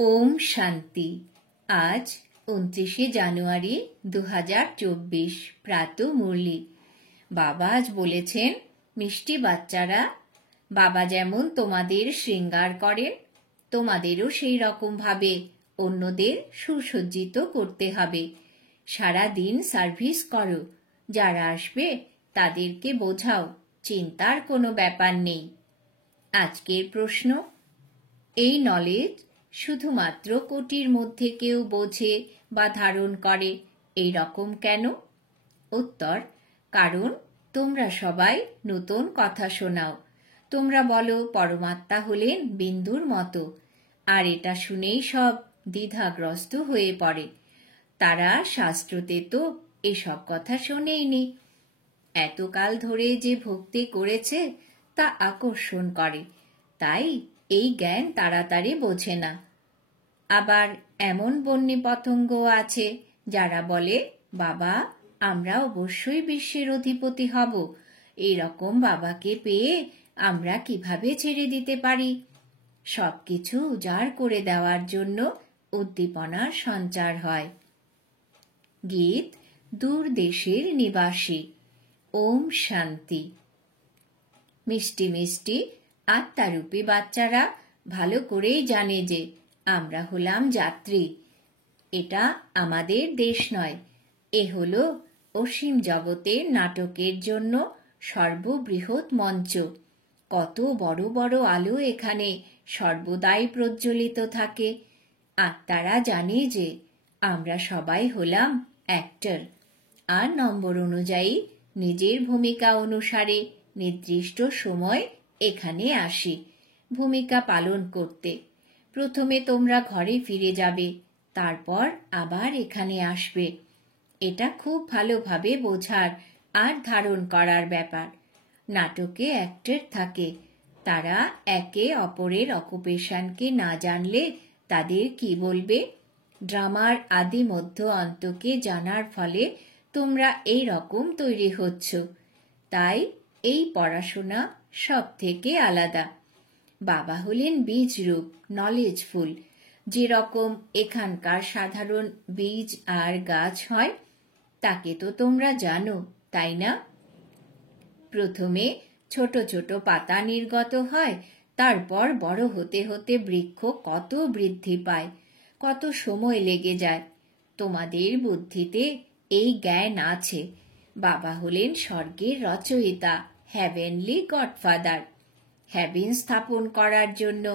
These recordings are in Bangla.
ওম শান্তি। আজ 29শে জানুয়ারি 2024 প্রাত মুরলি। বাবা আজ বলেছেন, মিষ্টি বাচ্চারা, বাবা যেমন তোমাদের শৃঙ্গার করেন, তোমাদেরও সেই রকম ভাবে অন্যদের সুসজ্জিত করতে হবে। সারা দিন সার্ভিস করো, যারা আসবে তাদেরকে বোঝাও, চিন্তার কোনো ব্যাপার নেই। আজকের প্রশ্ন, এই নলেজ শুধুমাত্র কোটির মধ্যে কেউ বোঝে বা ধারণ করে, এই রকম কেন? উত্তর, কারণ তোমরা সবাই নতুন কথা শোনাও। তোমরা বলো পরমাত্মা হলেন বিন্দুর মতো, আর এটা শুনেই সব দ্বিধাগ্রস্ত হয়ে পড়ে। তারা শাস্ত্রতে তো এসব কথা শোনেইনি। এতকাল ধরে যে ভক্তি করেছে তা আকর্ষণ করে, তাই এই জ্ঞান তাড়াতাড়ি বোঝে না। আবার এমন বন্যী পতঙ্গ আছে যারা বলে, বাবা আমরা অবশ্যই বিশ্বের অধিপতি হব, এইরকম বাবাকে পেয়ে আমরা কিভাবে ছেড়ে দিতে পারি? সবকিছু উজাড় করে দেওয়ার জন্য উদ্দীপনার সঞ্চার হয়। গীত দূর দেশের নিবাসী। ওম শান্তি। মিষ্টি মিষ্টি আত্মারূপী বাচ্চারা ভালো করেই জানে যে আমরা হলাম যাত্রী। এটা আমাদের দেশ নয়, এ হলো অসীম জগতের নাটকের জন্য সর্ববৃহৎ মঞ্চ। কত বড় বড় আলো এখানে সর্বদাই প্রজ্বলিত থাকে। আত্মারা জানে যে আমরা সবাই হলাম অ্যাক্টর, আর নম্বর অনুযায়ী নিজের ভূমিকা অনুসারে নির্দিষ্ট সময় এখানে আসি ভূমিকা পালন করতে। প্রথমে তোমরা ঘরে ফিরে যাবে, তারপর আবার এখানে আসবে। এটা খুব ভালোভাবে বোঝার আর ধারণ করার ব্যাপার। নাটকে অ্যাক্টর থাকে, তারা একে অপরের অকুপেশনকে না জানলে তাদের কি বলবে? ড্রামার আদি মধ্য অন্তকে জানার ফলে তোমরা এই রকম তৈরি হচ্ছ। তাই এই পড়াশোনা সব থেকে আলাদা। বাবা হলেন বীজ রূপ, নলেজফুল। যেরকম এখানকার সাধারণ বীজ আর গাছ হয়, তাকে তো তোমরা জানো, তাই না? প্রথমে ছোট ছোট পাতা নির্গত হয়, তারপর বড় হতে হতে বৃক্ষ কত বৃদ্ধি পায়, কত সময় লেগে যায়। তোমাদের বুদ্ধিতে এই জ্ঞান আছে। বাবা হলেন স্বর্গের রচয়িতা, হেভেনলি গডফাদার। হেভেন স্থাপন করার জন্য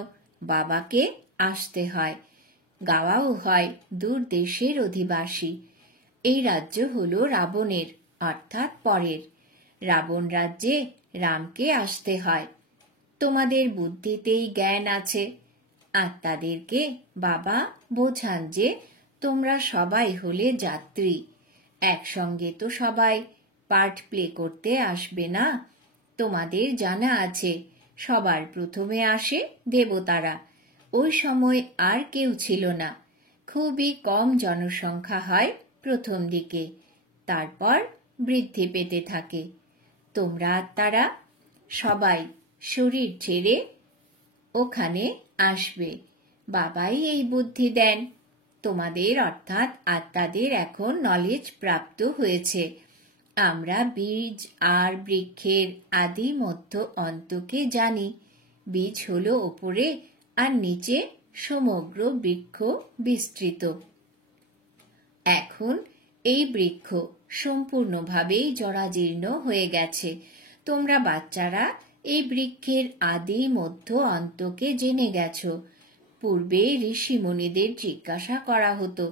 বাবাকে আসতে হয়। গাওয়াও হয় দূর দেশের অধিবাসী। এই রাজ্য হলো রাবণের, অর্থাৎ পরের। রাবণ রাজ্যে রামকে আসতে হয়। তোমাদের বুদ্ধিতেই জ্ঞান আছে। আত্মাদেরকে বাবা বোঝান যে তোমরা সবাই হলে যাত্রী। একসঙ্গে তো সবাই পার্ট প্লে করতে আসবে না। তোমাদের জানা আছে, সবার প্রথমে আসে দেবতারা। ওই সময় আর কেউ ছিল না, খুবই কম জনসংখ্যা হয় প্রথম দিকে, তারপর বৃদ্ধি পেতে থাকে। তোমরা আত্মারা সবাই শরীর ছেড়ে ওখানে আসবে। বাবাই এই বুদ্ধি দেন। তোমাদের অর্থাৎ আত্মাদের এখন নলেজ প্রাপ্ত হয়েছে। আমরা বীজ আর বৃক্ষের আদি মধ্য অন্তকে জানি। বীজ হলো ওপরে, আর নিচে সমগ্র বৃক্ষ বিস্তৃত। এখন এই বৃক্ষ সম্পূর্ণভাবেই জরাজীর্ণ হয়ে গেছে। তোমরা বাচ্চারা এই বৃক্ষের আদি মধ্য অন্তকে জেনে গেছ। পূর্বে ঋষি মুনিদের জিজ্ঞাসা করা হতো,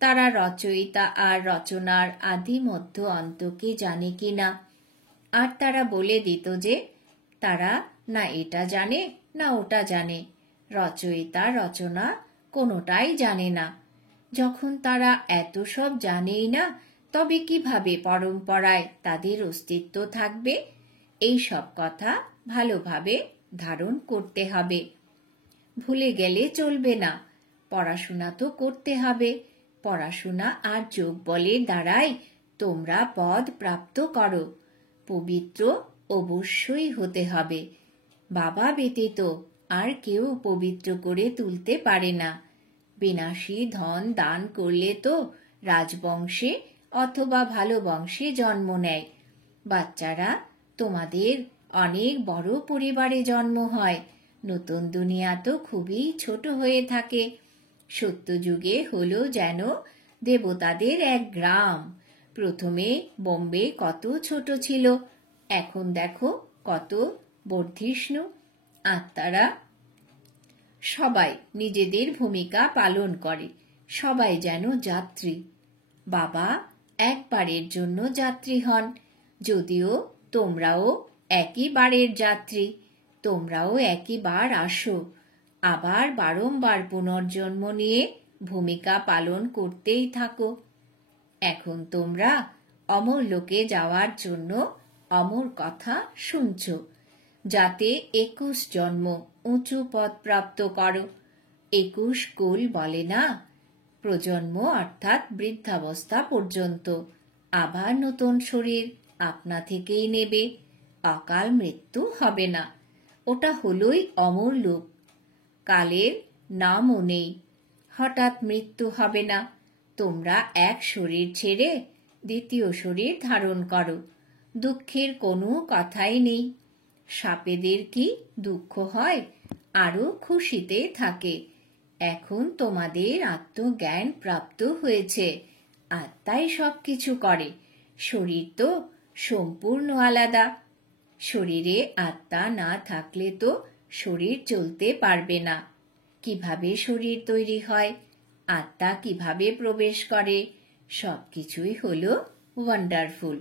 তারা রচয়িতা আর রচনার আদি মধ্য অন্তকে জানে কিনা, আর তারা বলে দিত যে তারা না এটা জানে না ওটা জানে, রচয়িতা রচনা কোনোটাই জানে না। যখন তারা এত সব জানেই না, তবে কিভাবে পরম্পরায় তাদের অস্তিত্ব থাকবে? এই সব কথা ভালোভাবে ধারণ করতে হবে। ভুলে গেলে চলবে না। পড়াশোনা তো করতে হবে। পড়াশোনা আর যোগ বলের দ্বারাই তোমরা পদ প্রাপ্ত করো। পবিত্র অবশ্যই হতে হবে। বাবা ব্যতীত আর কেউ পবিত্র করে তুলতে পারে না। বিনাশী ধন দান করলে তো রাজবংশে অথবা ভালো বংশে জন্ম নেয়। বাচ্চারা, তোমাদের অনেক বড় পরিবারে জন্ম হয়। নতুন দুনিয়া তো খুবই ছোট হয়ে থাকে। সত্যযুগে হলো যেন দেবতাদের এক গ্রাম। প্রথমে বোম্বে কত ছোট ছিল, এখন দেখো কত বর্ধিষ্ণু। আত্মারা সবাই নিজেদের ভূমিকা পালন করে, সবাই যেন যাত্রী। বাবা একবারের জন্য যাত্রী হন, যদিও তোমরাও একই বারের যাত্রী। তোমরাও একই বার আসো, আবার বারংবার পুনর্জন্ম নিয়ে ভূমিকা পালন করতেই থাকো। এখন তোমরা অমর লোকে যাওয়ার জন্য অমর কথা শুনছ, যাতে 21 জন্ম উঁচু পদ প্রাপ্ত করো। 21 কুল বলে না, প্রজন্ম অর্থাৎ বৃদ্ধাবস্থা পর্যন্ত। আবার নতুন শরীর আপনা থেকেই নেবে, অকাল মৃত্যু হবে না। ওটা হলোই অমর লোক। কালের নামও নেই, হঠাৎ মৃত্যু হবে না। তোমরা এক শরীর ছেড়ে দ্বিতীয় শরীর ধারণ করো, দুঃখের কোনো কথাই নেই। সাপেদের কি দুঃখ হয়? আরো খুশিতে থাকে। এখন তোমাদের আত্মজ্ঞান প্রাপ্ত হয়েছে, আত্মাই সবকিছু করে। শরীর তো সম্পূর্ণ আলাদা। শরীরে আত্মা না থাকলে তো শরীর চলতে পারবে না। কিভাবে শরীর তৈরি হয়, আত্মা কিভাবে প্রবেশ করে, সবকিছুই হলো ওয়ান্ডারফুল।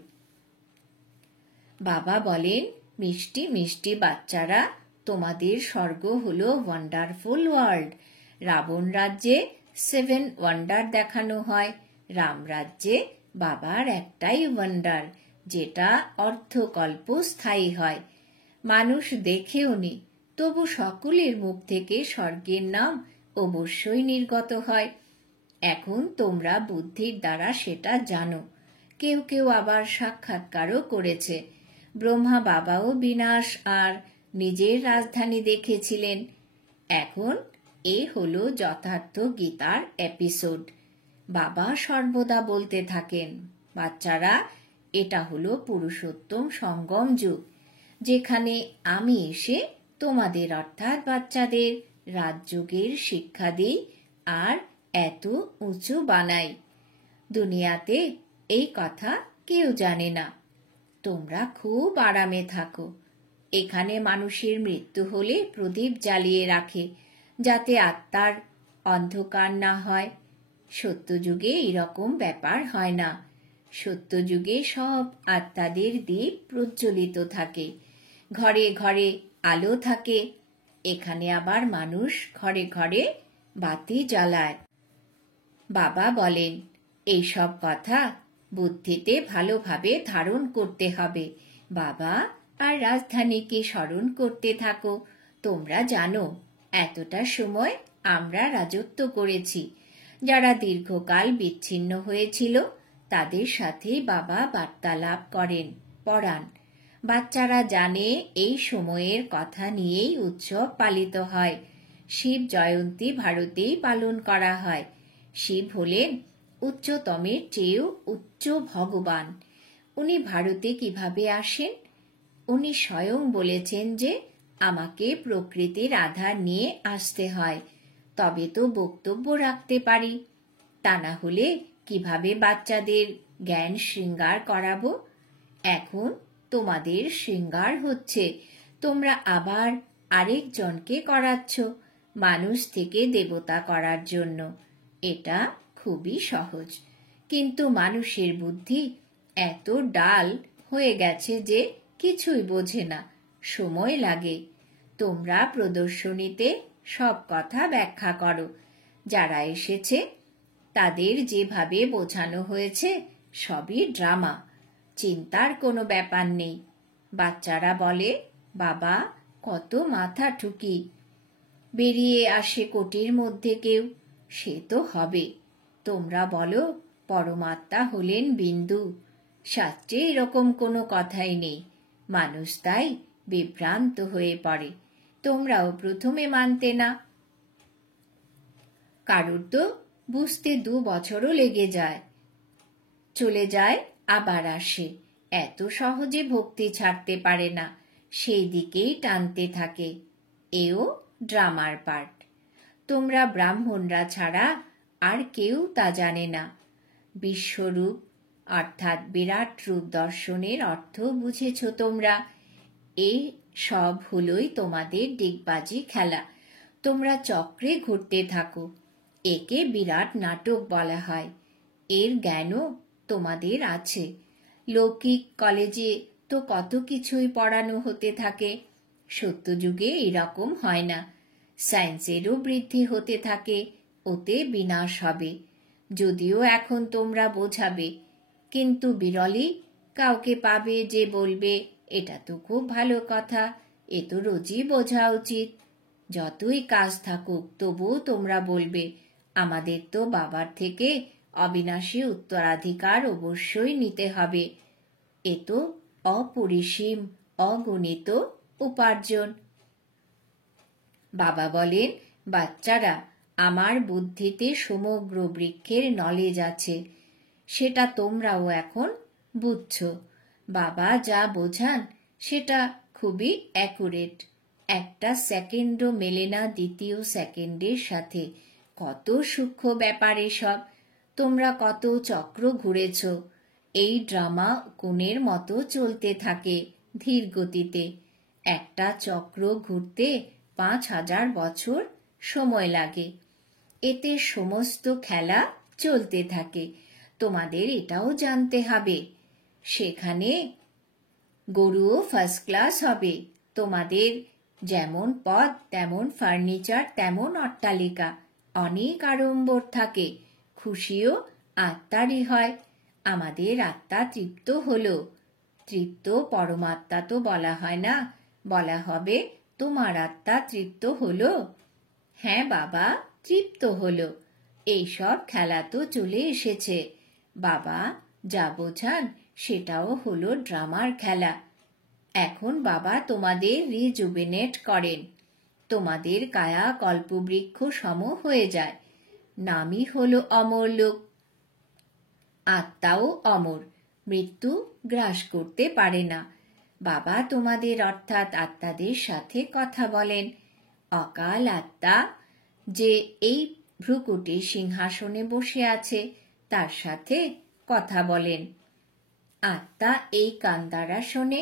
বাবা বলেন, মিষ্টি মিষ্টি বাচ্চারা, তোমাদের স্বর্গ হলো ওয়ান্ডারফুল ওয়ার্ল্ড। রাবণ রাজ্যে 7 ওয়ান্ডার দেখানো হয়, রাম রাজ্যে বাবার একটাই ওয়ান্ডার, যেটা অর্ধকল্প স্থায়ী হয়। মানুষ দেখেও নি, তবু সকলের মুখ থেকে স্বর্গের নাম অবশ্যই নির্গত হয়। এখন তোমরা বুদ্ধির দ্বারা সেটা জানো। কেউ কেউ আবার সাক্ষাৎকারও করেছে। ব্রহ্মা বাবাও বিনাশ আর নিজের রাজধানী দেখেছিলেন। এখন এ হলো যথার্থ গীতার এপিসোড। বাবা সর্বদা বলতে থাকেন, বাচ্চারা, এটা হলো পুরুষোত্তম সঙ্গম যুগ, যেখানে আমি এসে তোমাদের অর্থাৎ বাচ্চাদের রাজযোগের শিক্ষা দিই আর এত উঁচু বানাই। দুনিয়াতে এই কথা কেউ জানে না। তোমরা খুব আরামে থাকো। এখানে মানুষের মৃত্যু হলে প্রদীপ জ্বালিয়ে রাখে, যাতে আত্মার অন্ধকার না হয়। সত্যযুগে এরকম ব্যাপার হয় না। সত্যযুগে সব আত্মাদের দীপ প্রজ্বলিত থাকে, ঘরে ঘরে আলো থাকে। এখানে আবার মানুষ ঘরে ঘরে বাতি জ্বালায়। বাবা বলেন, এইসব কথা বুদ্ধিতে ভালোভাবে ধারণ করতে হবে। বাবা আর রাজধানীকে স্মরণ করতে থাকো। তোমরা জানো, এতটা সময় আমরা রাজত্ব করেছি। যারা দীর্ঘকাল বিচ্ছিন্ন হয়েছিল তাদের সাথেই বাবা বার্তালাপ করেন, পড়ান। বাচ্চারা জানে এই সময়ের কথা নিয়েই উৎসব পালিত হয়। শিব জয়ন্তী ভারতেই পালন করা হয়। শিব হলেন উচ্চতমের চেয়েও উচ্চ ভগবান। উনি ভারতে কিভাবে আসেন? উনি স্বয়ং বলেছেন যে আমাকে প্রকৃতির আধার নিয়ে আসতে হয়, তবে তো বক্তব্য রাখতে পারি। তা না হলে কিভাবে বাচ্চাদের জ্ঞান শৃঙ্গার করাবো? এখন তোমাদের শৃঙ্গার হচ্ছে, তোমরা আবার আরেকজনকে করাচ্ছ মানুষ থেকে দেবতা করার জন্য। এটা খুবই সহজ, কিন্তু মানুষের বুদ্ধি এত ডাল হয়ে গেছে যে কিছুই বোঝে না, সময় লাগে। তোমরা প্রদর্শনীতে সব কথা ব্যাখ্যা করো। যারা এসেছে তাদের যেভাবে বোঝানো হয়েছে সবই ড্রামা, চিন্তার কোনো ব্যাপার নেই। বাচ্চারা বলে, বাবা কত মাথা ঠুকি, বেরিয়ে আসে কোটির মধ্যে কেউ, সে তো হবে। তোমরা বলো পরমাত্মা হলেন বিন্দু। শাস্ত্রে এরকম কোনো কথাই নেই। মানুষ তাই বিভ্রান্ত হয়ে পড়ে। তোমরাও প্রথমে মানতে না। কারোর তো বুঝতে 2 বছরও লেগে যায়, চলে যায় আবার আসে। এত সহজে ভক্তি ছাড়তে পারে না, সেই দিকেই টানতে থাকে। এও ড্রামার পার্ট। তোমরা ব্রাহ্মণরা ছাড়া আর কেউ তা জানে না। বিশ্বরূপ অর্থাৎ বিরাট রূপ দর্শনের অর্থ বুঝেছ তোমরা। এই সব হলোই তোমাদের ডিগবাজি খেলা। তোমরা চক্রে ঘুরতে থাকো। একে বিরাট নাটক বলা হয়। এর জ্ঞানও তোমাদের আছে। লৌকিক কলেজে তো কত কিছুই পড়ানো হতে থাকে। সত্যযুগে এরকম হয় না। সায়েন্সেরও বৃদ্ধি হতে থাকে, ওতে বিনাশ হবে। যদিও এখন তোমরা বোঝাবে, কিন্তু বিরলই কাউকে পাবে যে বলবে এটা তো খুব ভালো কথা, এ তো রোজই বোঝা উচিত। যতই কাজ থাকুক তবুও তোমরা বলবে আমাদের তো বাবার থেকে অবিনাশী উত্তরাধিকার অবশ্যই নিতে হবে। এ তো অপরিসীম অগণিত উপার্জন। বাবা বলেন, বাচ্চারা, আমার বুদ্ধিতে সমগ্র বৃক্ষের নলেজ আছে, সেটা তোমরাও এখন বুঝছ। বাবা যা বোঝান সেটা খুবই অ্যাকুরেট। একটা সেকেন্ডও মেলে না দ্বিতীয় সেকেন্ডের সাথে। কত সূক্ষ্ম ব্যাপার এসব। তোমরা কত চক্র ঘুরেছ। এই ড্রামা কোণের মতো চলতে থাকে ধীর গতিতে। একটা চক্র ঘুরতে 5000 বছর সময় লাগে। এতে সমস্ত খেলা চলতে থাকে। তোমাদের এটাও জানতে হবে। সেখানে গরুও ফার্স্ট ক্লাস হবে। তোমাদের যেমন পদ তেমন ফার্নিচার তেমন অট্টালিকা, অনেক আড়ম্বর থাকে। খুশিও আত্মারই হয়। আমাদের আত্মা তৃপ্ত হলো। তৃপ্ত পরমাত্মা তো বলা হয় না, বলা হবে তোমার আত্মা তৃপ্ত হলো। হ্যাঁ বাবা, তৃপ্ত হলো। এইসব খেলা তো চলে এসেছে। বাবা যা বোঝান সেটাও হলো ড্রামার খেলা। এখন বাবা তোমাদের রিজুবিনেট করেন। তোমাদের কায়া কল্পবৃক্ষ সম হয়ে যায়। নামই হলো অমর লোক। আত্মাও অমর, মৃত্যু গ্রাস করতে পারে না। বাবা তোমাদের অর্থাৎ আত্মাদের সাথে কথা বলেন। অকাল আত্মা যে এই ভ্রুকুটির সিংহাসনে বসে আছে তার সাথে কথা বলেন। আত্মা এই কান দ্বারা শোনে।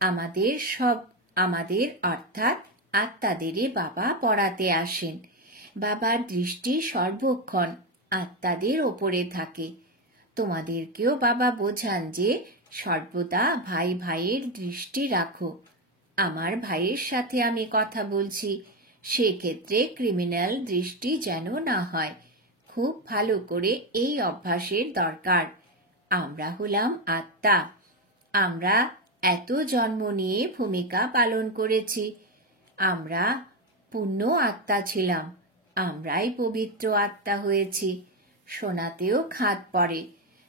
আমাদের অর্থাৎ আত্মাদেরই বাবা পড়াতে আসেন। বাবার দৃষ্টি সর্বক্ষণ আত্মাদের ওপরে থাকে। তোমাদেরকেও বাবা বোঝান যে সর্বদা ভাই ভাইয়ের দৃষ্টি রাখো। আমার ভাইয়ের সাথে আমি কথা বলছি, সেক্ষেত্রে ক্রিমিনাল দৃষ্টি যেন না হয়। খুব ভালো করে এই অভ্যাসের দরকার। আমরা হলাম আত্মা। আমরা এত জন্ম নিয়ে ভূমিকা পালন করেছি। আমরা পূর্ণ আত্মা ছিলাম, আমরাই পবিত্র আত্মা হয়েছি। শোনাতেও খাদ পড়ে।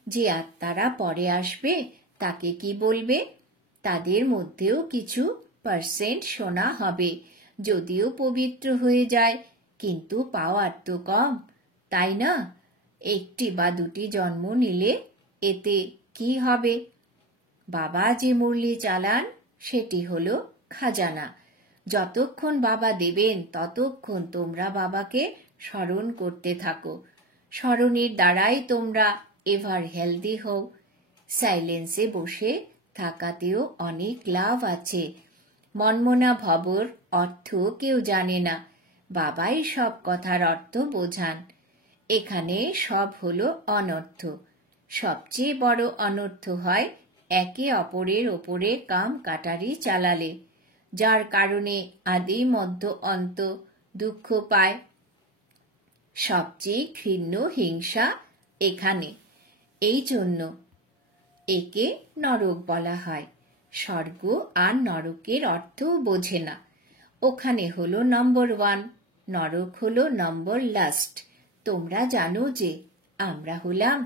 যে আত্মারা পরে আসবে তাকে কি বলবে? তাদের মধ্যেও কিছু % শোনা হবে, যদিও পবিত্র হয়ে যায়, কিন্তু পাওয়ার তো কম, তাই না? 1টি বা 2টি জন্ম নিলে এতে কি হবে? বাবা যে মুরলি চালান সেটি হলো খাজানা। যতক্ষণ বাবা দেবেন ততক্ষণ তোমরা বাবাকে স্মরণ করতে থাকো। স্মরণের দ্বারাই তোমরা এভার হেলদি হও। সাইলেন্সে বসে থাকাতেও অনেক লাভ আছে। মনমনা ভবর অর্থ কেউ জানে না, বাবাই সব কথার অর্থ বোঝান। এখানে সব হলো অনর্থ। সবচেয়ে বড় অনর্থ হয় একে অপরের ওপরে কাম কাটারি চালালে, যার কারণে আদি মধ্য অন্ত দুঃখ পায়। সবচেয়ে ঘৃণ্য হিংসা এখানে। এই জন্য একে নরক বলা হয়। স্বর্গ আর নরকের অর্থও বোঝে না। ওখানে হলো নম্বর 1, নরক হলো নম্বর লাস্ট। তোমরা জানো যে আমরা হলাম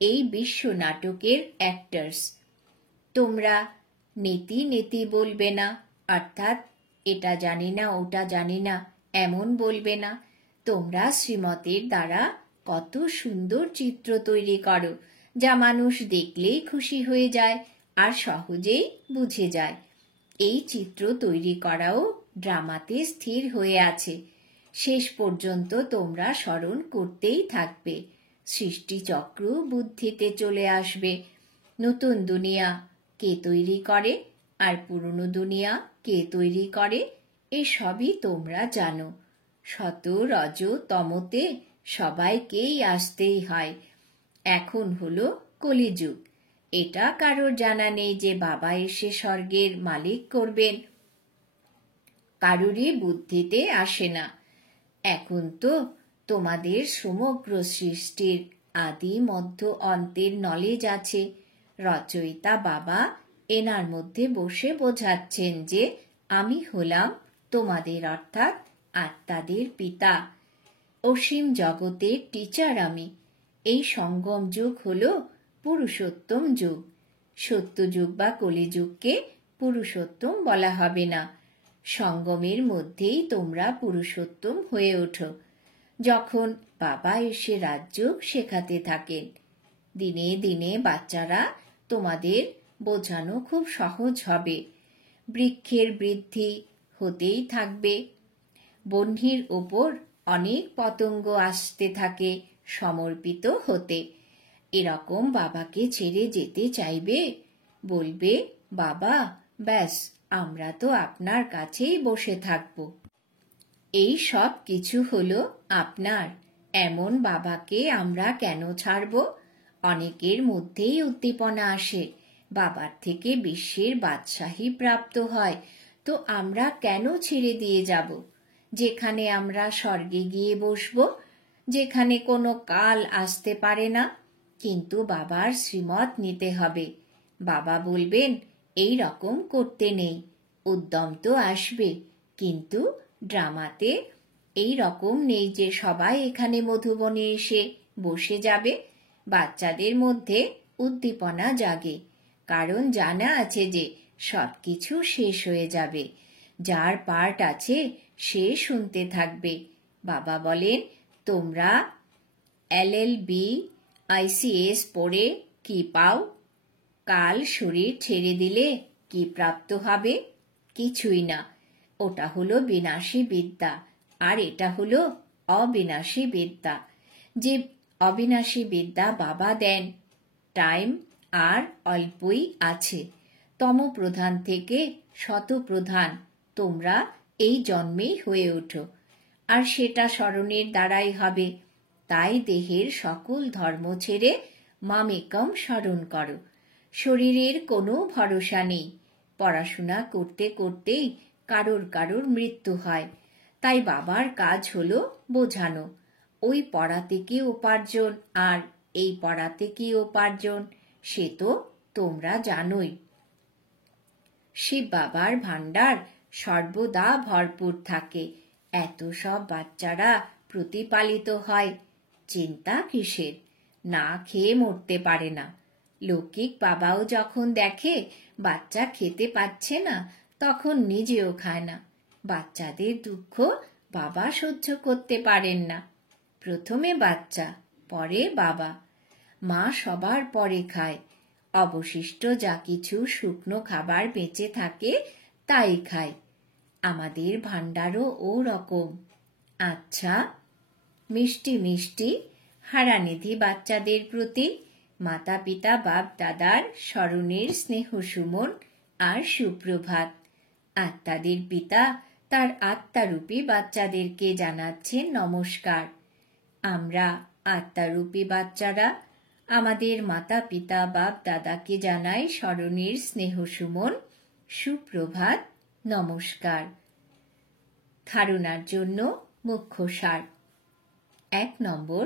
এই বিশ্ব নাটকের অ্যাক্টার্স। তোমরা নীতি নীতি বলবে না, অর্থাৎ এটা জানি না ওটা জানি না এমন বলবে না। তোমরা শ্রীমতের দ্বারা কত সুন্দর চিত্র তৈরি করো, যা মানুষ দেখলেই খুশি হয়ে যায় আর সহজেই বুঝে যায়। এই চিত্র তৈরি করাও ড্রামাতে স্থির হয়ে আছে। শেষ পর্যন্ত তোমরা স্মরণ করতেই থাকবে। সৃষ্টিচক্র বুদ্ধিতে চলে আসবে। নতুন দুনিয়া কে তৈরি করে আর পুরনো দুনিয়া কে তৈরি করে, এসবই তোমরা জানো। সত রজ তমতে সবাইকেই আসতেই হয়। এখন হলো কলিযুগ। এটা কারোর জানা নেই যে বাবা এসে স্বর্গের মালিক করবেন। কারোরই বুদ্ধিতে আসে না। এখন তো তোমাদের সমগ্র সৃষ্টির আদি মধ্য অন্তের নলেজ আছে। রচয়িতা বাবা এনার মধ্যে বসে বোঝাচ্ছেন যে আমি হলাম তোমাদের অর্থাৎ আত্মাদের পিতা। অসীম জগতের টিচার আমি। এই সঙ্গম যুগ হল পুরুষোত্তম যুগ। সত্যযুগ বা কলিযুগকে পুরুষোত্তম বলা হবে না। সঙ্গমের মধ্যেই তোমরা পুরুষোত্তম হয়ে ওঠো, যখন বাবা এসে রাজযোগ শেখাতে থাকেন। দিনে দিনে বাচ্চারা তোমাদের বোঝানো খুব সহজ হবে। বৃক্ষের বৃদ্ধি হতেই থাকবে। বহ্নির ওপর অনেক পতঙ্গ আসতে থাকে সমর্পিত হতে। এরকম বাবাকে ছেড়ে যেতে চাইবে? বলবে, বাবা ব্যাস, আমরা তো আপনার কাছেই বসে থাকব। এই সব কিছু হলো আপনার। এমন বাবাকে আমরা কেন ছাড়ব? অনেকের মধ্যেই উদ্দীপনা আসে, বাবার থেকে বিশ্বের বাদশাহী প্রাপ্ত হয়, তো আমরা কেন ছেড়ে দিয়ে যাব? যেখানে আমরা স্বর্গে গিয়ে বসব, যেখানে কোনো কাল আসতে পারে না। কিন্তু বাবার শ্রীমত নিতে হবে। বাবা বলবেন এই রকম করতে নেই। উদ্যম তো আসবে, কিন্তু ড্রামাতে এই রকম নেই যে সবাই এখানে মধুবনে এসে বসে যাবে। বাচ্চাদের মধ্যে উদ্দীপনা জাগে, কারণ জানা আছে যে সবকিছু শেষ হয়ে যাবে। যার পার্ট আছে সে শুনতে থাকবে। বাবা বলেন, তোমরা LLB ICS পড়ে কি পাও? কাল শরীর ছেড়ে দিলে কি প্রাপ্ত হবে? কিছুই না। ওটা হলো বিনাশী বিদ্যা, আর এটা হলো অবিনাশী বিদ্যা। যে অবিনাশী বিদ্যা বাবা দেন, টাইম আর অল্পই আছে। তমপ্রধান থেকে শতপ্রধান তোমরা এই জন্মেই হয়ে ওঠো, আর সেটা স্মরণের দ্বারাই হবে। তাই দেহের সকল ধর্ম ছেড়ে মামেকম স্মরণ করো। শরীরের কোনো ভরসা নেই। পড়াশোনা করতে করতেই কারোর কারোর মৃত্যু হয়। তাই বাবার কাজ হলো বোঝানো, ওই পড়াতে কি উপার্জন আর এই পড়াতে কি উপার্জন, সে তো তোমরা জানোই। শিব বাবার ভান্ডার সর্বদা ভরপুর থাকে। এত সব বাচ্চারা প্রতিপালিত হয়, চিন্তা কিসের? না খেয়ে মরতে পারে না। লৌকিক বাবাও যখন দেখে বাচ্চা খেতে পাচ্ছে না, তখন নিজেও খায় না। বাচ্চাদের দুঃখ বাবা সহ্য করতে পারেন না। প্রথমে বাচ্চা, পরে বাবা। মা সবার পরে খায়। অবশিষ্ট যা কিছু শুকনো খাবার বেঁচে থাকে তাই খায়। আমাদের ভান্ডারও ও রকম। আচ্ছা, মিষ্টি মিষ্টি হারানিধি বাচ্চাদের প্রতি মাতা পিতা বাপ দাদার স্মরণের স্নেহ সুমন আর সুপ্রভাত। আত্মাদের পিতা তার আত্মারূপী বাচ্চাদেরকে জানাচ্ছেন নমস্কার। আমরা আত্মারূপী বাচ্চারা আমাদের মাতা পিতা বাপ দাদাকে জানাই স্মরণের স্নেহ সুমন, সুপ্রভাত, নমস্কার। ধারণার জন্য মুখ্য সার। 1 নম্বর,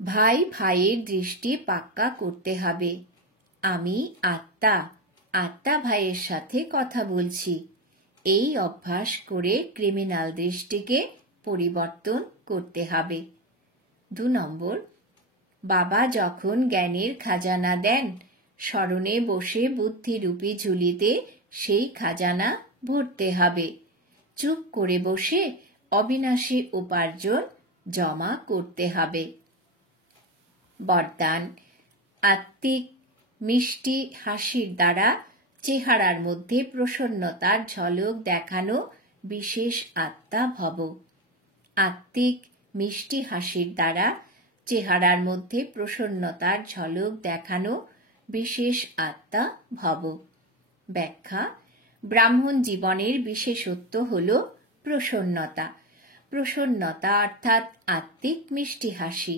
ভাই ভাইয়ের দৃষ্টি পাক্কা করতে হবে। আমি আত্মা, আত্মা ভাইয়ের সাথে কথা বলছি। এই অভ্যাস করে ক্রিমিনাল দৃষ্টিকে পরিবর্তন করতে হবে। 2 নম্বর, বাবা যখন জ্ঞানের খাজানা দেন, স্মরণে বসে বুদ্ধিরূপী ঝুলিতে সেই খাজানা ভরতে হবে। চুপ করে বসে অবিনাশী উপার্জন জমা করতে হবে। বরদান: আত্মিক মিষ্টি হাসির দ্বারা চেহারার মধ্যে প্রসন্নতার ঝলক দেখানো বিশেষ আত্মা ভব। আত্মিক মিষ্টি হাসির দ্বারা চেহারার মধ্যে প্রসন্নতার ঝলক দেখানো বিশেষ আত্মা ভব। ব্যাখ্যা: ব্রাহ্মণ জীবনের বিশেষত্ব হল প্রসন্নতা। প্রসন্নতা অর্থাৎ আত্মিক মিষ্টি হাসি,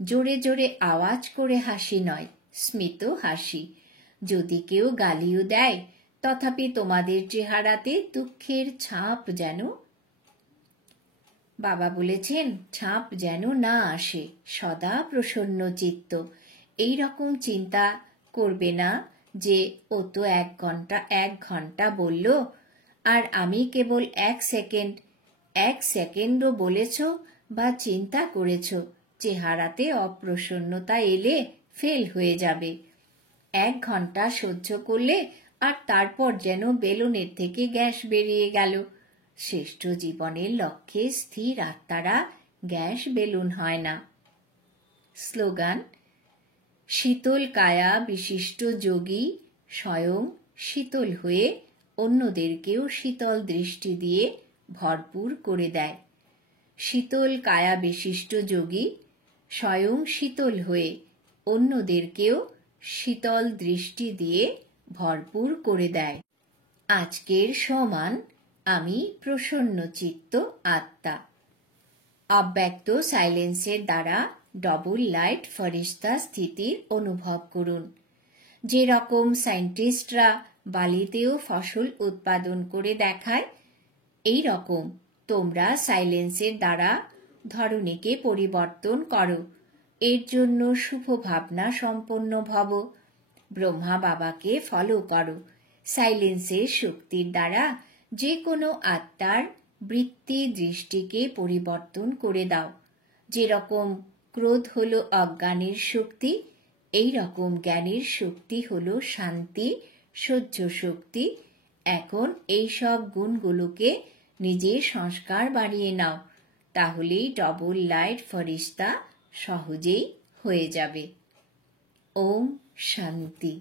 জোরে জোরে আওয়াজ করে হাসি নয়, স্মিত হাসি। যদি কেউ গালিও দেয়, তথাপি তোমাদের চেহারাতে দুঃখের ছাপ যেন বাবা বলেছেন ছাপ যেন না আসে, সদা প্রসন্ন চিত্ত। এই রকম চিন্তা করবে না যে ও তো 1 ঘন্টা বলল আর আমি কেবল 1 সেকেন্ডও বলেছ বা চিন্তা করেছ, চেহারাতে অপ্রসন্নতা এলে ফেল হয়ে যাবে। 1 ঘন্টা সহ্য করলে আর তারপর যেন বেলুনের থেকে গ্যাস বেরিয়ে গেল। শ্রেষ্ঠ জীবনের লক্ষ্যে স্থির আত্মারা গ্যাস বেলুন হয় না। স্লোগান: শীতল কায়া বিশিষ্ট যোগী স্বয়ং শীতল হয়ে অন্যদেরকেও শীতল দৃষ্টি দিয়ে ভরপুর করে দেয়। শীতল কায়া বিশিষ্ট যোগী স্বয়ং শীতল হয়ে অন্যদেরকেও শীতল দৃষ্টি দিয়ে ভরপুর করে দেয়। আজকের সমান আমি প্রসন্নচিত্ত আত্মা। অব্যক্ত সাইলেন্সের দ্বারা ডবল লাইট ফরিস্তা স্থিতির অনুভব করুন। যে রকম সায়েন্টিস্টরা বালিতেও ফসল উৎপাদন করে দেখায়, এই রকম তোমরা সাইলেন্সের দ্বারা ধরণীকে পরিবর্তন করো। এর জন্য শুভ ভাবনা সম্পন্ন ভব। ব্রহ্মা বাবাকে ফলো করো। সাইলেন্সের শক্তির দ্বারা যে কোনো আত্মার বৃত্তি দৃষ্টিকে পরিবর্তন করে দাও। যেরকম ক্রোধ হল অজ্ঞানের শক্তি, এই রকম জ্ঞানের শক্তি হল শান্তি, সহ্য শক্তি। এখন এই সব গুণগুলোকে নিজের সংস্কার বানিয়ে নাও, তাহলেই ডবল লাইট ফরিস্তা সহজেই হয়ে যাবে। ওম শান্তি।